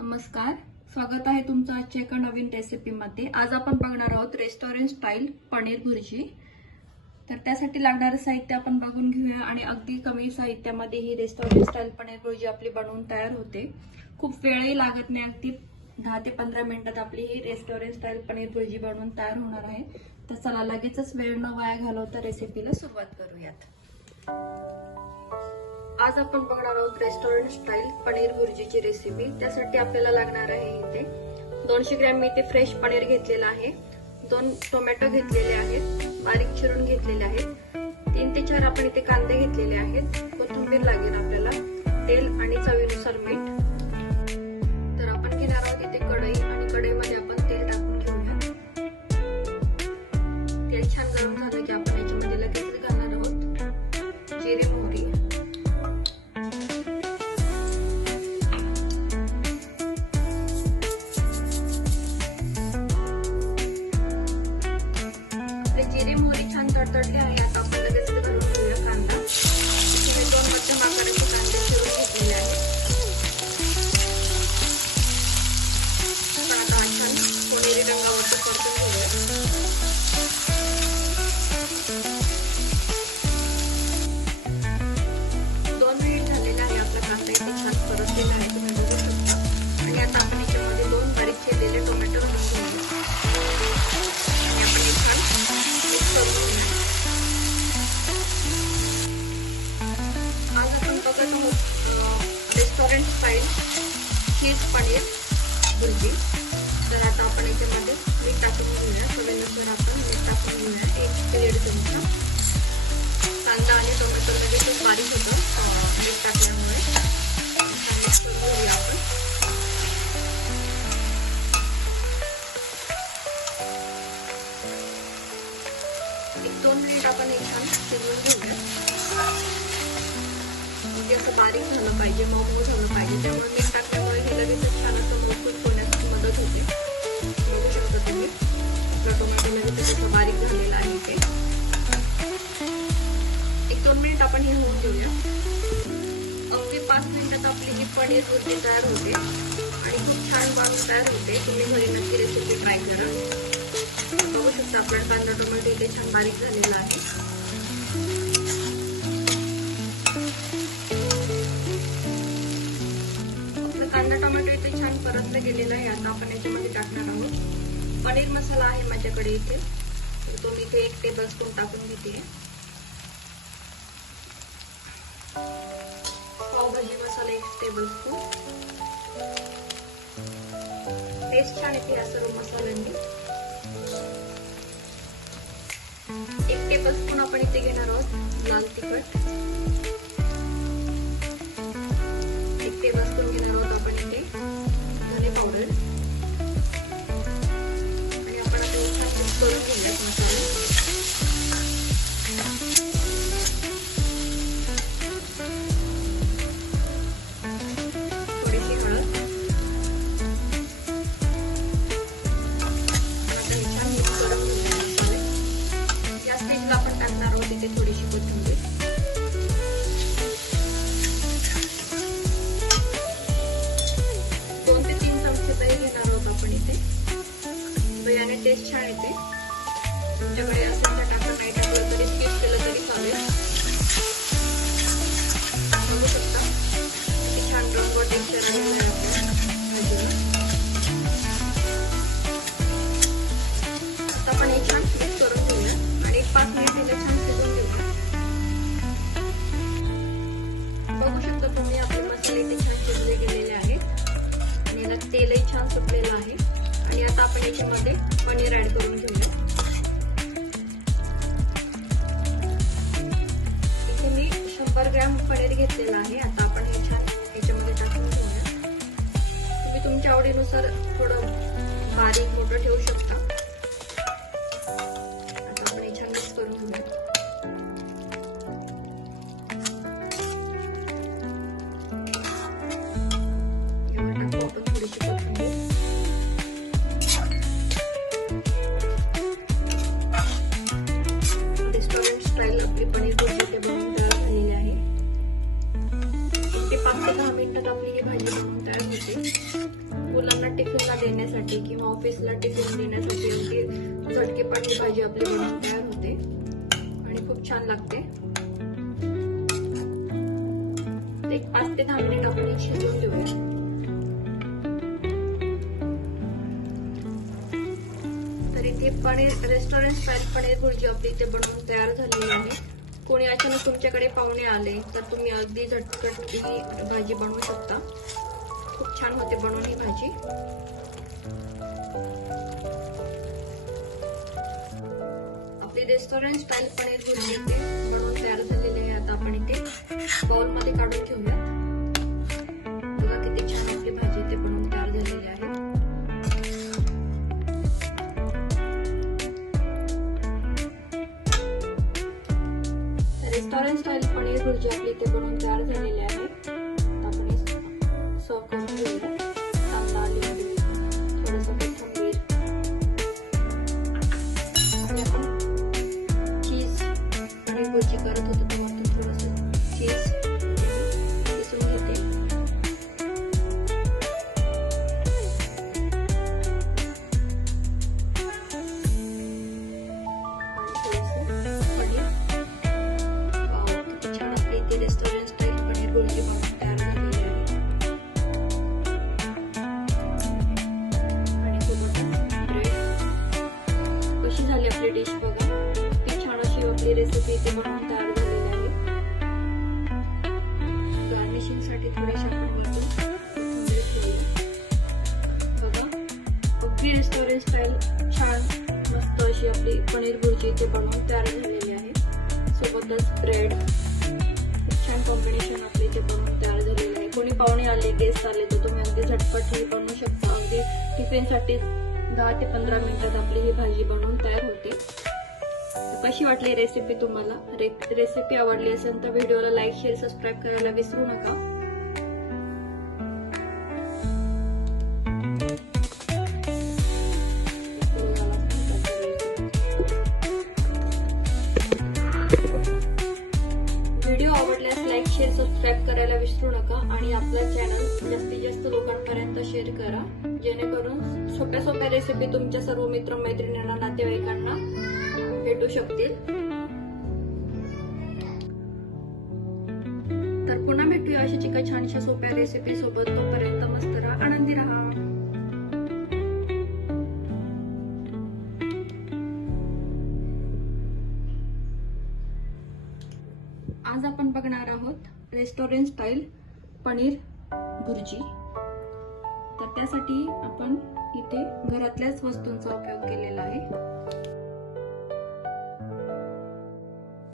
नमस्कार, स्वागत आहे तुमचं आजच्या एका नवीन रेसिपीमध्ये। आज आपण बघणार आहोत रेस्टॉरंट स्टाईल पनीर भुर्जी। तर त्यासाठी लागणारे साहित्य आपण बघून घेऊया आणि अगदी कमी साहित्यामध्ये ही रेस्टॉरंट स्टाईल पनीर भुर्जी आपली बनवून तयार होते। खूप वेळही लागत नाही, अगदी 10 ते 15 मिनिटात आपली ही रेस्टॉरंट स्टाईल पनीर भुर्जी बनवून तयार होणार आहे। तर चला लगेचच वेळ न वाया घालवता रेसिपीला सुरुवात करूयात। आज आपण बघणार आहोत रेस्टॉरंट स्टाईल पनीर भुर्जीची रेसिपी। त्यासाठी आपल्याला लागणार आहे इथे 200 ग्रॅम मी इथे फ्रेश पनीर घेतलेला आहे, 2 टोमॅटो घेतलेले आहेत, बारीक चिरून घेतलेले आहेत, 3 ते 4 आपण इथे कांदे घेतलेले आहेत, कोथिंबीर लागेल आपल्याला, तेल आणि चवीनुसार मीठ। तर आपण घेणार आहोत इथे कढई आणि कढईमध्ये आपण तेल टाकून घेऊया। तेल छान गरम झालं की आपण याच्यामध्ये लगेच घालणार आहोत जिरे मोहरी, जिरे मोहरी छान तडतडले आहे। आता आपण लगेच घालून घेऊया कांदा। इथे 2 मध्यम आकाराचे कांदे चिरून घेतलेले आहेत। आता हा छान सोनेरी रंगावरती परतून घेऊया। 2 मिनिट झालेले आहे, आपला कांदा इथे छान परतलेला आहे, तुम्ही बघू शकता। आणि आता आपण याच्यामध्ये 2 बारीक चिरलेले टोमॅटो घालून घेऊया आणि आपण हे छान आज आपण बघत आहोत रेस्टॉरंट स्टाईल चीज पनीर भुर्जी। तर आता आपण याच्यामध्ये मीठ टाकून घेऊया, चवीनुसार आपण मीठ टाकून घेऊया, 1 ते 1.5 चमचा। कांदा आणि टोमॅटो लगेच बारीक होतं मीठ टाकल्यामुळे, मिक्स करून घेऊया आपण। 1-2 मिनिट आपण हे छान शिजवून घेऊया। म्हणजे असं बारीक झालं पाहिजे, मऊ झालं पाहिजे, त्यामुळे मीठ टाकल्यामुळे हे लगेच छान असं मऊसूत होण्यास मदत होते। बघू शकता तुम्ही आपला टोमॅटो लगेच असं बारीक झालेला आहे इथे। 1-2 मिनिट आपण हे होऊन घेऊया। अगदी 5 मिनिटात आपली ही पनीर भुर्जी तयार होते आणि खूप छान बनवून तयार होते। तुम्ही घरी नक्की रेसिपी ट्राय करा। बघू शकता आपण कांदा टोमॅटो इथे छान बारीक झालेला आहे। आपला कांदा टोमॅटो इथे छान परतलं गेलेला आहे। आता आपण याच्यामध्ये टाकणार आहोत पनीर मसाला आहे माझ्याकडे इथे, तो मी इथे 1 टेबलस्पून टाकून घेते। पावभाजी मसाला 1 टेबलस्पून। टेस्ट छान येते या सर्व मसाल्यांनी। 1 टेबलस्पून आपण इथे घेणार आहोत लाल तिखट, 1 टेबलस्पून घेणार आहोत आपण इथे धने पावडर आणि आपण आता मिक्स करून घेऊया मसाला। थोडीशी हळद, आता हे छान मिक्स करून घेऊया। या स्टेजला आपण टाकणार आहोत इथे थोडीशी कोथिंबीर। 2 ते 3 चमचे दही घेणार आहोत आपण इथे। दह्याने टेस्ट छान येते, तुमच्याकडे असेल तर टाका, नाही टाकलं तरी स्किप केलं तरी चालेल। बघू शकता किती छान रंग टेक्स्चर आलेलं आहे आपल्या भाजीला। आता आपण हे छान मिक्स करून घेऊया आणि 5 मिनिट हे छान शिजवून घेऊया। बघू शकता तुम्ही आपले मसाले इथे छान शिजले गेलेले आहेत आणि याला तेलही छान सुटलेलं आहे। आणि आता आपण याच्यामध्ये पनीर ऍड करून घेऊया। इथे मी 100 ग्रॅम पनीर घेतलेलं आहे। आता आपण हे छान याच्यामध्ये टाकून घेऊया। तुम्ही तुमच्या आवडीनुसार थोडं बारीक मोठं ठेवू शकता। आता आपण हे छान मिक्स करून घेऊया। रेस्टॉरंट स्टाईल आपली पनीर भुर्जी इथे बनवून तयार झालेली आहे। 5 ते 10 मिनिटात आपली ही भाजी बनवून तयार होते. मुलांना टिफिनला देण्यासाठी किंवा ऑफिसला टिफिन देण्यासाठी अगदी झटकेपाणी भाजी आपली बनवून तयार होते आणि खूप छान लागते. एक 5 ते 10 मिनिट आपण शिजवून देऊया. तर इथे पनीर रेस्टॉरंट स्टाईल पनीर भुर्जी आपली इथे बनवून तयार झालेली आहे. कोणी अचानक तुमच्याकडे पाहुणे आले तर तुम्ही अगदी झटपट ही भाजी बनवू शकता. खूप छान होते बनवून ही भाजी. आपली रेस्टॉरंट स्टाईल पनीर भुर्जी इथे बनवून तयार झालेली आहे. आता आपण इथे बाउल मध्ये काढून घेऊया. बघा किती छान आपली भाजी इथे बनवून तयार झालेली आहे. रेस्टॉरंट स्टाईल पनीर भुर्जी आपली इथे बनवून तयार झालेली आहे. आपण सर्व करून घेऊया. कांदा, लिंबू, थोडंसं कोथिंबीर आणि आपण चीज पनीर भुर्जी करत होतो तेव्हा थोडंसं चीज किसून घेते. रेस्टॉरंट स्टाईल पनीर भुर्जी बनवून तयार झालेली आहे. आणि सोबतच ब्रेड. कशी झाली आपली डिश बघा. किती छान अशी आपली रेसिपी इथे बनवून तयार झालेली आहे. गार्निशिंग साठी थोडीशी आपण मीठ कोथिंबीर ठेवूया. बघा अगदी रेस्टॉरंट स्टाईल छान मस्त अशी आपली पनीर भुर्जी इथे बनवून तयार झालेली आहे. सोबतच ब्रेड. छान कॉम्बिनेशन आपले इथे बनवून तयार झालेलं आहे. कोणी पाहुणे आले, गेस्ट आले तर तुम्ही अगदी झटपट ही बनवू शकता. अगदी टिफिनसाठी 10 ते 15 मिनिटात आपली ही भाजी बनवून तयार होते. कशी वाटली रेसिपी तुम्हाला? रेसिपी आवडली असेल तर व्हिडिओला लाईक, शेअर, सबस्क्राईब करायला विसरू नका. व्हिडिओ आवडल्यास लाईक, शेअर, सबस्क्राईब करायला विसरू नका आणि आपलं चॅनल जास्तीत जास्त लोकांपर्यंत शेअर करा, जेणेकरून सोप्या सोप्या रेसिपी तुमच्या सर्व मित्रमैत्रिणींना, नातेवाईकांना भेटू शकतील. तर पुन्हा भेटूया अशीच एका छानशा सोप्या रेसिपी सोबत. तोपर्यंत मस्त राहा, आनंदी राहा. आज आपण बघणार आहोत रेस्टॉरंट स्टाईल पनीर भुर्जी. तर त्यासाठी आपण इथे घरातल्याच वस्तूंचा उपयोग केलेला आहे.